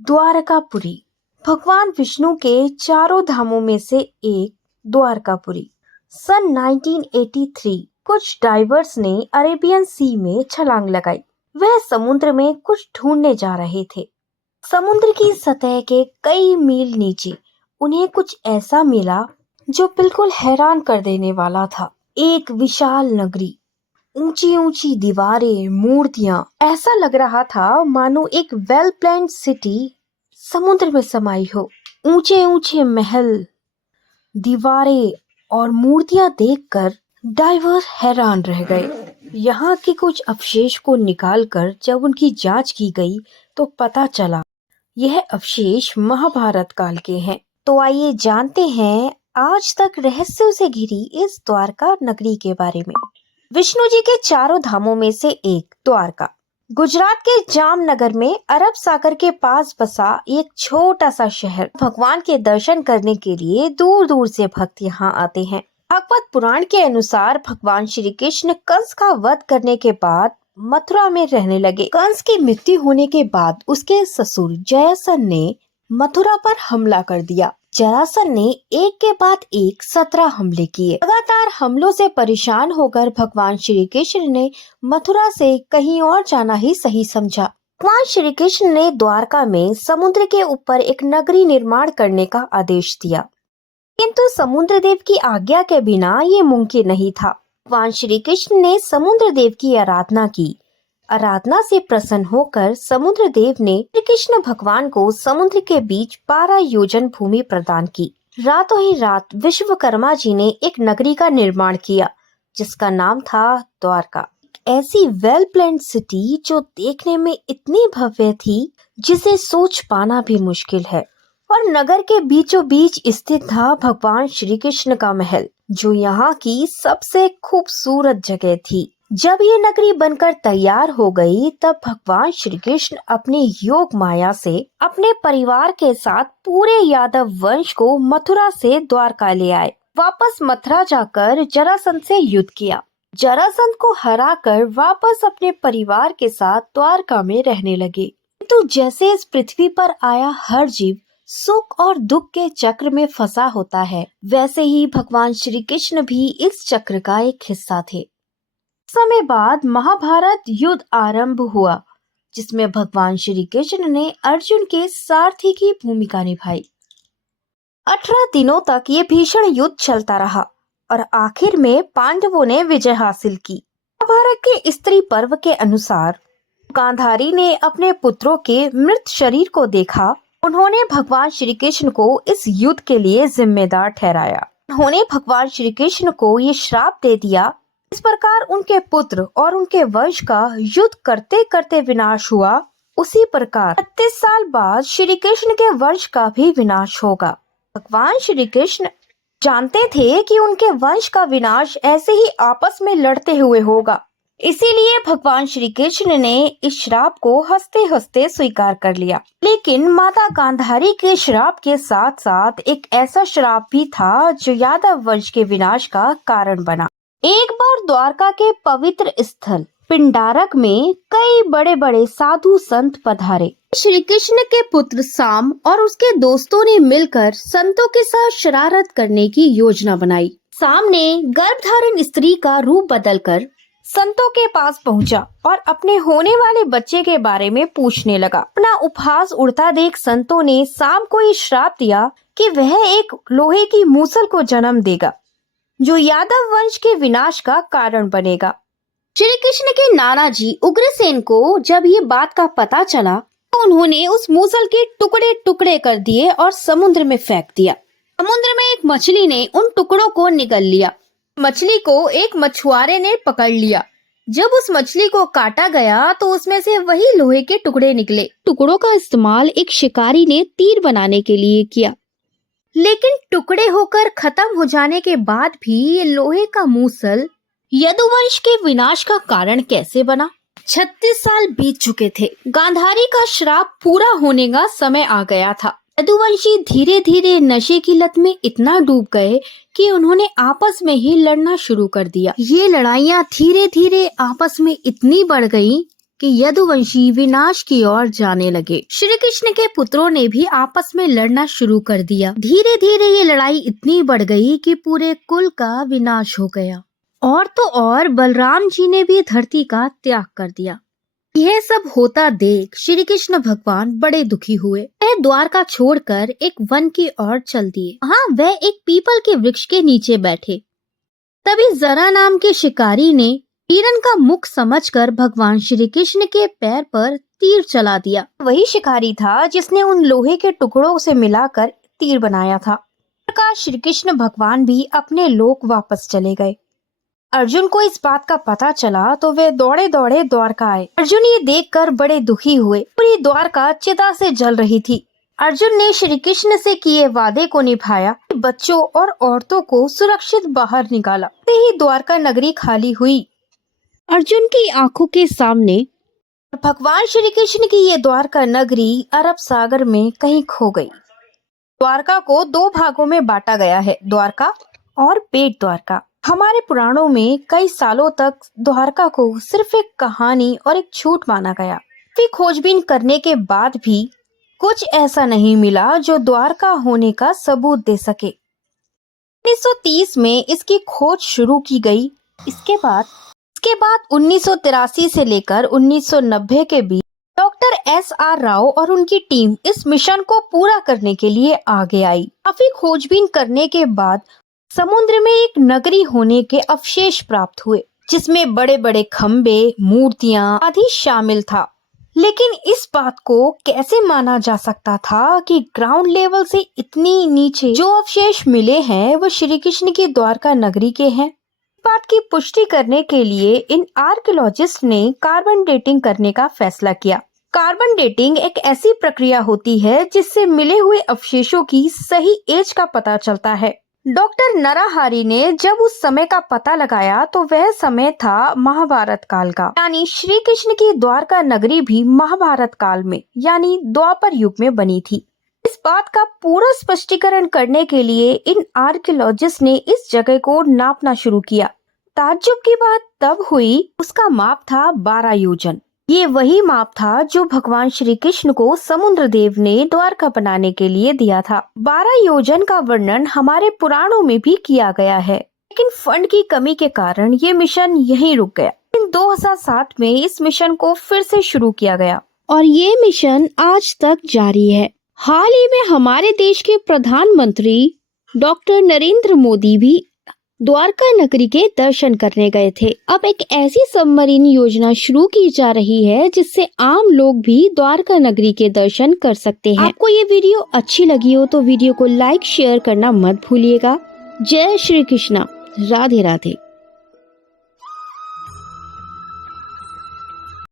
द्वारकापुरी भगवान विष्णु के चारों धामों में से एक द्वारकापुरी। सन 1983 कुछ डाइवर्स ने अरेबियन सी में छलांग लगाई। वह समुद्र में कुछ ढूंढने जा रहे थे। समुद्र की सतह के कई मील नीचे उन्हें कुछ ऐसा मिला जो बिल्कुल हैरान कर देने वाला था। एक विशाल नगरी, ऊंची ऊंची दीवारें, मूर्तियां। ऐसा लग रहा था मानो एक वेल प्लान्ड सिटी समुद्र में समाई हो। ऊंचे ऊंचे महल, दीवारें और मूर्तियां देखकर डाइवर हैरान रह गए। यहाँ के कुछ अवशेष को निकालकर जब उनकी जांच की गई तो पता चला यह अवशेष महाभारत काल के हैं। तो आइए जानते हैं आज तक रहस्यों से घिरी इस द्वारका नगरी के बारे में। विष्णु जी के चारों धामों में से एक द्वारका गुजरात के जामनगर में अरब सागर के पास बसा एक छोटा सा शहर। भगवान के दर्शन करने के लिए दूर दूर से भक्त यहाँ आते हैं। भागवत पुराण के अनुसार भगवान श्री कृष्ण कंस का वध करने के बाद मथुरा में रहने लगे। कंस की मृत्यु होने के बाद उसके ससुर जरासंध ने मथुरा पर हमला कर दिया। जरासंध ने एक के बाद एक 17 हमले किए। लगातार हमलों से परेशान होकर भगवान श्री कृष्ण ने मथुरा से कहीं और जाना ही सही समझा। भगवान श्री कृष्ण ने द्वारका में समुद्र के ऊपर एक नगरी निर्माण करने का आदेश दिया, किंतु समुद्र देव की आज्ञा के बिना ये मुमकिन नहीं था। भगवान श्री कृष्ण ने समुद्र देव की आराधना की। आराधना से प्रसन्न होकर समुद्र देव ने श्री कृष्ण भगवान को समुद्र के बीच 12 योजन भूमि प्रदान की। रातों ही रात विश्वकर्मा जी ने एक नगरी का निर्माण किया जिसका नाम था द्वारका। ऐसी वेल प्लान्ड सिटी जो देखने में इतनी भव्य थी जिसे सोच पाना भी मुश्किल है। और नगर के बीचों बीच स्थित था भगवान श्री कृष्ण का महल, जो यहाँ की सबसे खूबसूरत जगह थी। जब ये नगरी बनकर तैयार हो गई तब भगवान श्री कृष्ण अपनी योग माया से अपने परिवार के साथ पूरे यादव वंश को मथुरा से द्वारका ले आए। वापस मथुरा जाकर जरासंध से युद्ध किया। जरासंध को हराकर वापस अपने परिवार के साथ द्वारका में रहने लगे। किंतु जैसे इस पृथ्वी पर आया हर जीव सुख और दुख के चक्र में फंसा होता है, वैसे ही भगवान श्री कृष्ण भी इस चक्र का एक हिस्सा थे। समय बाद महाभारत युद्ध आरंभ हुआ, जिसमें भगवान श्री कृष्ण ने अर्जुन के सारथी की भूमिका निभाई। 18 दिनों तक ये भीषण युद्ध चलता रहा और आखिर में पांडवों ने विजय हासिल की। महाभारत के स्त्री पर्व के अनुसार गांधारी ने अपने पुत्रों के मृत शरीर को देखा। उन्होंने भगवान श्री कृष्ण को इस युद्ध के लिए जिम्मेदार ठहराया। उन्होंने भगवान श्री कृष्ण को ये श्राप दे दिया। इस प्रकार उनके पुत्र और उनके वंश का युद्ध करते करते विनाश हुआ। उसी प्रकार 36 साल बाद श्री कृष्ण के वंश का भी विनाश होगा। भगवान श्री कृष्ण जानते थे कि उनके वंश का विनाश ऐसे ही आपस में लड़ते हुए होगा, इसीलिए भगवान श्री कृष्ण ने इस श्राप को हंसते हंसते स्वीकार कर लिया। लेकिन माता गांधारी के श्राप के साथ साथ एक ऐसा श्राप भी था जो यादव वंश के विनाश का कारण बना। एक बार द्वारका के पवित्र स्थल पिंडारक में कई बड़े बड़े साधु संत पधारे। श्री कृष्ण के पुत्र साम और उसके दोस्तों ने मिलकर संतों के साथ शरारत करने की योजना बनाई। साम ने गर्भधारण स्त्री का रूप बदलकर संतों के पास पहुंचा और अपने होने वाले बच्चे के बारे में पूछने लगा। अपना उपहास उड़ता देख संतों ने साम को ये श्राप दिया कि वह एक लोहे की मूसल को जन्म देगा जो यादव वंश के विनाश का कारण बनेगा। श्री कृष्ण के नाना जी उग्रसेन को जब ये बात का पता चला तो उन्होंने उस मूसल के टुकड़े टुकड़े कर दिए और समुद्र में फेंक दिया। समुद्र में एक मछली ने उन टुकड़ों को निगल लिया। मछली को एक मछुआरे ने पकड़ लिया। जब उस मछली को काटा गया तो उसमें से वही लोहे के टुकड़े निकले। टुकड़ों का इस्तेमाल एक शिकारी ने तीर बनाने के लिए किया, लेकिन टुकड़े होकर खत्म हो जाने के बाद भी ये लोहे का मूसल यदुवंश के विनाश का कारण कैसे बना? 36 साल बीत चुके थे। गांधारी का श्राप पूरा होने का समय आ गया था। यदुवंशी धीरे धीरे नशे की लत में इतना डूब गए कि उन्होंने आपस में ही लड़ना शुरू कर दिया। ये लड़ाइयाँ धीरे धीरे आपस में इतनी बढ़ गईं कि यदुवंशी विनाश की ओर जाने लगे। श्री कृष्ण के पुत्रों ने भी आपस में लड़ना शुरू कर दिया। धीरे धीरे ये लड़ाई इतनी बढ़ गई कि पूरे कुल का विनाश हो गया। और तो और बलराम जी ने भी धरती का त्याग कर दिया। यह सब होता देख श्री कृष्ण भगवान बड़े दुखी हुए। वह द्वारका छोड़कर एक वन की ओर चल दिए। हाँ, वह एक पीपल के वृक्ष के नीचे बैठे। तभी जरा नाम के शिकारी ने हिरन का मुख समझकर भगवान श्री कृष्ण के पैर पर तीर चला दिया। वही शिकारी था जिसने उन लोहे के टुकड़ों से मिलाकर तीर बनाया था। प्रकाश श्री कृष्ण भगवान भी अपने लोक वापस चले गए। अर्जुन को इस बात का पता चला तो वे दौड़े दौड़े द्वारका आए। अर्जुन ये देखकर बड़े दुखी हुए। पूरी द्वारका चिता से जल रही थी। अर्जुन ने श्री कृष्ण से किए वादे को निभाया, बच्चों और औरतों को सुरक्षित बाहर निकाला। ते ही द्वारका नगरी खाली हुई। अर्जुन की आंखों के सामने भगवान श्री कृष्ण की ये द्वारका नगरी अरब सागर में कहीं खो गई। द्वारका को दो भागों में बांटा गया है, द्वारका और बेट द्वारका। हमारे पुराणों में कई सालों तक द्वारका को सिर्फ एक कहानी और एक झूठ माना गया। फिर खोजबीन करने के बाद भी कुछ ऐसा नहीं मिला जो द्वारका होने का सबूत दे सके। 1930 में इसकी खोज शुरू की गई। इसके बाद 1983 से लेकर 1990 के बीच डॉक्टर SR राव और उनकी टीम इस मिशन को पूरा करने के लिए आगे आई। काफी खोजबीन करने के बाद समुद्र में एक नगरी होने के अवशेष प्राप्त हुए, जिसमें बड़े बड़े खम्बे, मूर्तियां आदि शामिल था। लेकिन इस बात को कैसे माना जा सकता था कि ग्राउंड लेवल से इतनी नीचे जो अवशेष मिले हैं वो श्री कृष्ण की द्वारका नगरी के हैं। बात की पुष्टि करने के लिए इन आर्कियोलॉजिस्ट ने कार्बन डेटिंग करने का फैसला किया। कार्बन डेटिंग एक ऐसी प्रक्रिया होती है जिससे मिले हुए अवशेषों की सही एज का पता चलता है। डॉक्टर नरहरि ने जब उस समय का पता लगाया तो वह समय था महाभारत काल का, यानी श्री कृष्ण की द्वारका नगरी भी महाभारत काल में यानी द्वापर युग में बनी थी। इस बात का पूरा स्पष्टीकरण करने के लिए इन आर्कियोलॉजिस्ट ने इस जगह को नापना शुरू किया। ताज्जुब की बात तब हुई, उसका माप था 12 योजन। ये वही माप था जो भगवान श्री कृष्ण को समुद्र देव ने द्वारका बनाने के लिए दिया था। 12 योजन का वर्णन हमारे पुराणों में भी किया गया है, लेकिन फंड की कमी के कारण ये मिशन यहीं रुक गया। 2007 में इस मिशन को फिर से शुरू किया गया और ये मिशन आज तक जारी है। हाल ही में हमारे देश के प्रधानमंत्री डॉक्टर नरेंद्र मोदी भी द्वारका नगरी के दर्शन करने गए थे। अब एक ऐसी सबमरीन योजना शुरू की जा रही है जिससे आम लोग भी द्वारका नगरी के दर्शन कर सकते हैं। आपको ये वीडियो अच्छी लगी हो तो वीडियो को लाइक शेयर करना मत भूलिएगा। जय श्री कृष्णा, राधे राधे।